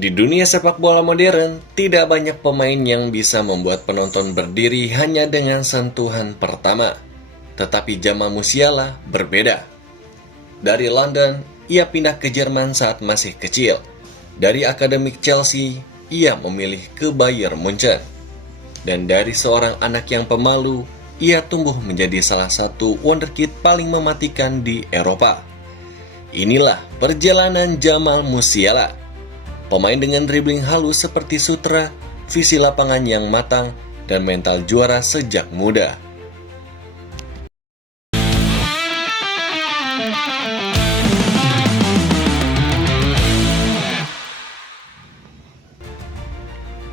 Di dunia sepak bola modern, tidak banyak pemain yang bisa membuat penonton berdiri hanya dengan sentuhan pertama. Tetapi Jamal Musiala berbeda. Dari London, ia pindah ke Jerman saat masih kecil. Dari akademik Chelsea, ia memilih ke Bayern Munchen. Dan dari seorang anak yang pemalu, ia tumbuh menjadi salah satu wonderkid paling mematikan di Eropa. Inilah perjalanan Jamal Musiala. Pemain dengan dribbling halus seperti sutra, visi lapangan yang matang, dan mental juara sejak muda.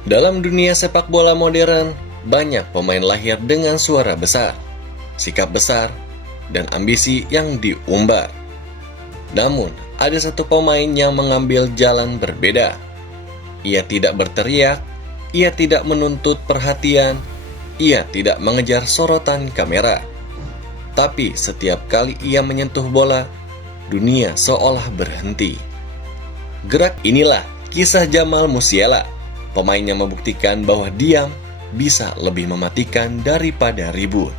Dalam dunia sepak bola modern, banyak pemain lahir dengan suara besar, sikap besar, dan ambisi yang diumbar. Namun, ada satu pemain yang mengambil jalan berbeda. Ia tidak berteriak, ia tidak menuntut perhatian, ia tidak mengejar sorotan kamera. Tapi setiap kali ia menyentuh bola, dunia seolah berhenti. Gerak inilah kisah Jamal Musiala, pemain yang membuktikan bahwa diam bisa lebih mematikan daripada ribut.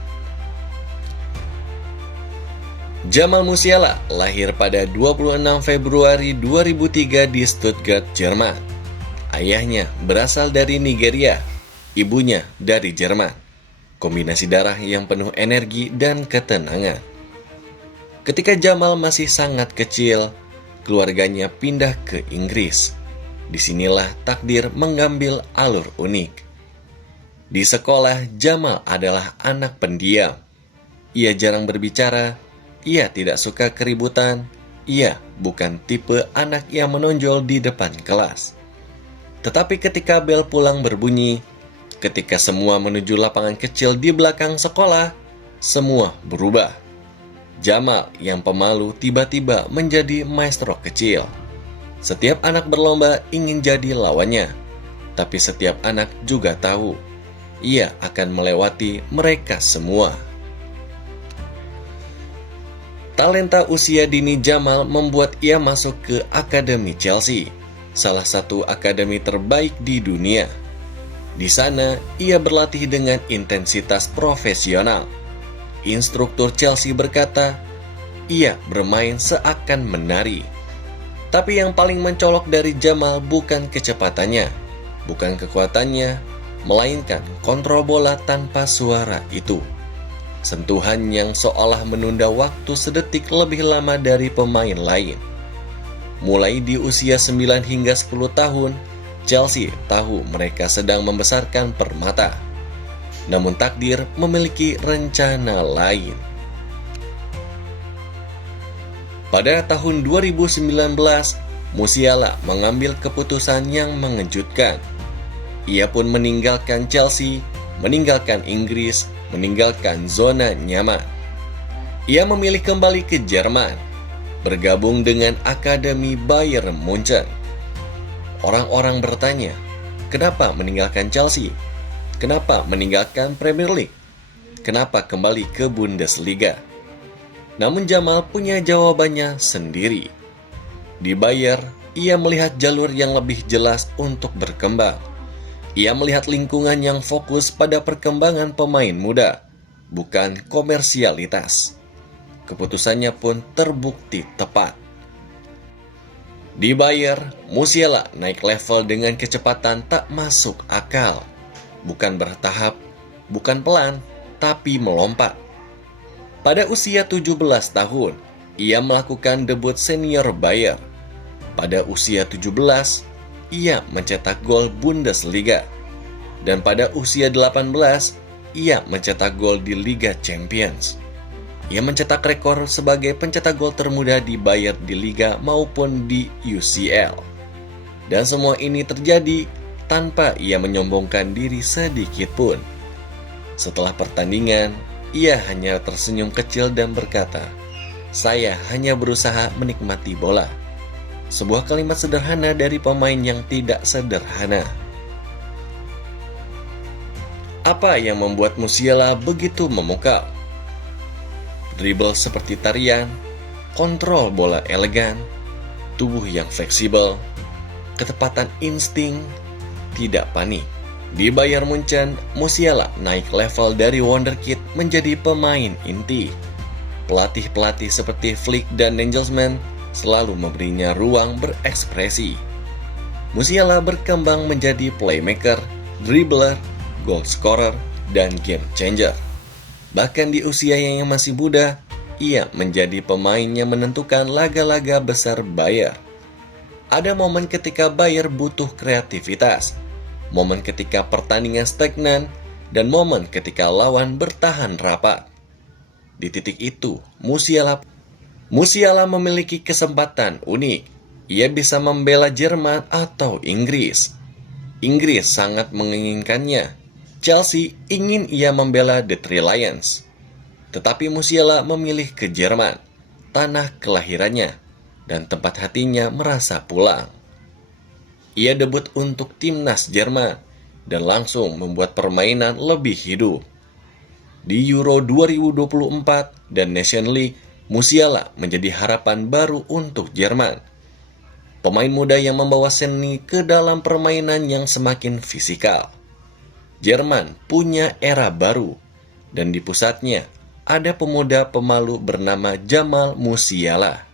Jamal Musiala lahir pada 26 Februari 2003 di Stuttgart, Jerman. Ayahnya berasal dari Nigeria, ibunya dari Jerman. Kombinasi darah yang penuh energi dan ketenangan. Ketika Jamal masih sangat kecil, keluarganya pindah ke Inggris. Disinilah takdir mengambil alur unik. Di sekolah, Jamal adalah anak pendiam. Ia jarang berbicara, ia tidak suka keributan, ia bukan tipe anak yang menonjol di depan kelas. Tetapi ketika bel pulang berbunyi, ketika semua menuju lapangan kecil di belakang sekolah, semua berubah. Jamal yang pemalu tiba-tiba menjadi maestro kecil. Setiap anak berlomba ingin jadi lawannya, tapi setiap anak juga tahu ia akan melewati mereka semua. Talenta usia dini Jamal membuat ia masuk ke Akademi Chelsea, salah satu akademi terbaik di dunia. Di sana, ia berlatih dengan intensitas profesional. Instruktur Chelsea berkata, ia bermain seakan menari. Tapi yang paling mencolok dari Jamal bukan kecepatannya, bukan kekuatannya, melainkan kontrol bola tanpa suara itu. Sentuhan yang seolah menunda waktu sedetik lebih lama dari pemain lain. Mulai di usia 9 hingga 10 tahun, Chelsea tahu mereka sedang membesarkan permata. Namun takdir memiliki rencana lain. Pada tahun 2019, Musiala mengambil keputusan yang mengejutkan. Ia pun meninggalkan Chelsea, meninggalkan Inggris, meninggalkan zona nyaman. Ia memilih kembali ke Jerman, bergabung dengan Akademi Bayern Munchen. Orang-orang bertanya, kenapa meninggalkan Chelsea? Kenapa meninggalkan Premier League? Kenapa kembali ke Bundesliga? Namun Jamal punya jawabannya sendiri. Di Bayern, ia melihat jalur yang lebih jelas untuk berkembang. Ia melihat lingkungan yang fokus pada perkembangan pemain muda, bukan komersialitas. Keputusannya pun terbukti tepat. Di Bayern, Musiala naik level dengan kecepatan tak masuk akal. Bukan bertahap, bukan pelan, tapi melompat. Pada usia 17 tahun, ia melakukan debut senior Bayern. Pada usia 17, ia mencetak gol Bundesliga. Dan pada usia 18, ia mencetak gol di Liga Champions. Ia mencetak rekor sebagai pencetak gol termuda di Bayern di Liga maupun di UCL. Dan semua ini terjadi tanpa ia menyombongkan diri sedikit pun. Setelah pertandingan, ia hanya tersenyum kecil dan berkata, "Saya hanya berusaha menikmati bola." Sebuah kalimat sederhana dari pemain yang tidak sederhana. Apa yang membuat Musiala begitu memukau? Dribble seperti tarian, kontrol bola elegan, tubuh yang fleksibel, ketepatan insting, tidak panik. Di Bayern Munchen, Musiala naik level dari wonderkid menjadi pemain inti. Pelatih-pelatih seperti Flick dan Nagelsmann selalu memberinya ruang berekspresi. Musiala berkembang menjadi playmaker, dribbler, goal scorer, dan game changer. Bahkan di usia yang masih muda, ia menjadi pemain yang menentukan laga-laga besar Bayern. Ada momen ketika Bayern butuh kreativitas, momen ketika pertandingan stagnan, dan momen ketika lawan bertahan rapat. Di titik itu, Musiala memiliki kesempatan unik. Ia bisa membela Jerman atau Inggris. Inggris sangat menginginkannya. Chelsea ingin ia membela The Three Lions. Tetapi Musiala memilih ke Jerman, tanah kelahirannya, dan tempat hatinya merasa pulang. Ia debut untuk timnas Jerman dan langsung membuat permainan lebih hidup. Di Euro 2024 dan Nation League, Musiala menjadi harapan baru untuk Jerman. Pemain muda yang membawa seni ke dalam permainan yang semakin fisikal. Jerman punya era baru, dan di pusatnya ada pemuda pemalu bernama Jamal Musiala.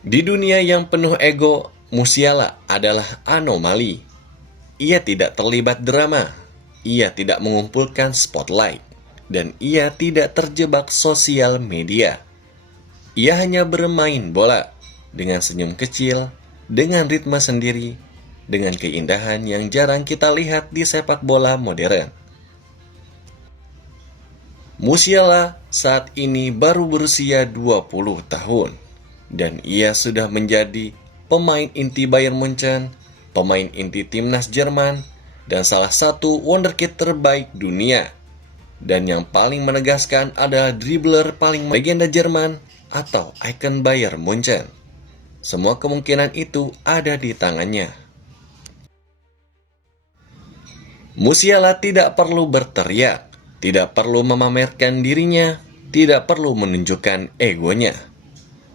Di dunia yang penuh ego, Musiala adalah anomali. Ia tidak terlibat drama, ia tidak mengumpulkan spotlight, dan ia tidak terjebak sosial media. Ia hanya bermain bola dengan senyum kecil, dengan ritme sendiri, dengan keindahan yang jarang kita lihat di sepak bola modern. Musiala saat ini baru berusia 20 tahun, dan ia sudah menjadi pemain inti Bayern Munchen, pemain inti timnas Jerman, dan salah satu wonderkid terbaik dunia. Dan yang paling menegaskan adalah dribbler paling legenda Jerman atau ikon Bayern Munchen. Semua kemungkinan itu ada di tangannya. Musiala tidak perlu berteriak, tidak perlu memamerkan dirinya, tidak perlu menunjukkan egonya.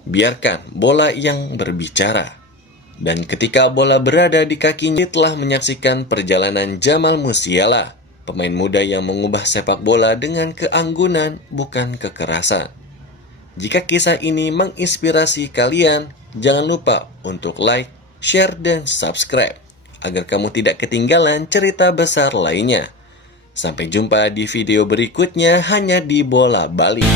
Biarkan bola yang berbicara. Dan ketika bola berada di kakinya, telah menyaksikan perjalanan Jamal Musiala, pemain muda yang mengubah sepak bola dengan keanggunan, bukan kekerasan. Jika kisah ini menginspirasi kalian, jangan lupa untuk like, share, dan subscribe, agar kamu tidak ketinggalan cerita besar lainnya. Sampai jumpa di video berikutnya hanya di Bola Bali.